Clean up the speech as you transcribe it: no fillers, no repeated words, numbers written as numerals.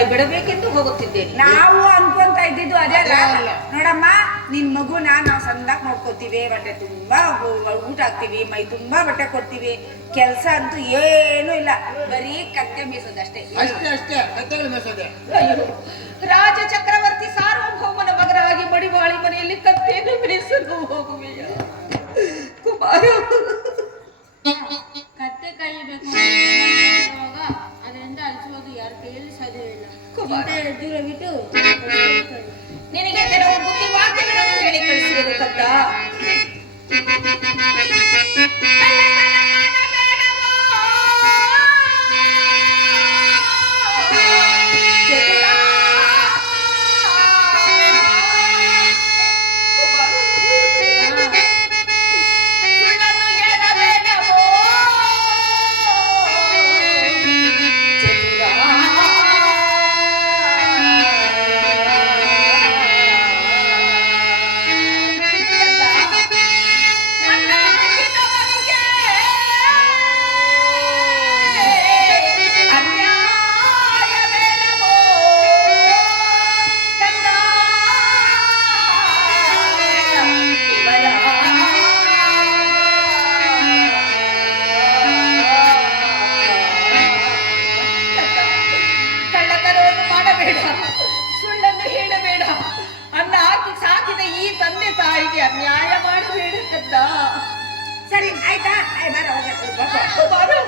ಅಲ್ಲಿ ಬಿಡಬೇಕೆಂದು ಹೋಗುತ್ತಿದ್ದೇನೆ. ನಾವು ಅನ್ಕೊಂತ ಇದ್ದಿದ್ದು ಅದೇ ಅಲ್ಲ. ನೋಡಮ್ಮ, ನಿನ್ ಮಗುನ ನಾವು ಸಂದಾಕ್ ನೋಡ್ಕೋತೀವಿ, ಬಟ್ಟೆ ತುಂಬಾ ಊಟ ಹಾಕ್ತಿವಿ, ಮೈ ತುಂಬಾ ಬಟ್ಟೆ ಕೊಡ್ತೀವಿ. ಕೆಲಸ ಅಂತೂ ಏನೂ ಇಲ್ಲ, ಬರೀ ಕತ್ತೆ ಮೀಸೋದಷ್ಟೇ. ಅಷ್ಟೇ ಕತ್ತೆಗಳು ಮೇಸೋದೆ. ರಾಜ ಚಕ್ರವರ್ತಿ ಸಾರ್ವಭೌಮನ ಮಗನಾಗಿ ಮಡಿವಾಳಿ ಮನೆಯಲ್ಲಿ ಕತ್ತೆಯನ್ನು ಮೇಯಿಸಲು ಹೋಗುವೆಯ ಕುಮಾರ? ಕತ್ತೆ ಕಾಯಬೇಕು ಅದರಿಂದ ಅಳಿಸುವುದು ಯಾರ ಕೈಯಲ್ಲಿ ಸಾಧ್ಯವಿಲ್ಲ. ದೂರ ಬಿಟ್ಟು ನಿನಗೆ ಕೆಲವು ಬುದ್ಧಿ ವಾಕ್ಯಗಳನ್ನು ಹೇಳಿ ಕಳಿಸುವುದು ಕತ್ತ. ಸುಳ್ಳನ್ನು ಹೇಳಬೇಡ. ಅನ್ನ ಹಾಕಿ ಸಾಕಿದ ಈ ತಂದೆ ತಾಯಿಗೆ ಅನ್ಯಾಯ ಮಾಡಬೇಡ ಕದ್ದ. ಸರಿ ಆಯ್ತಾ? ಬಾರೋ.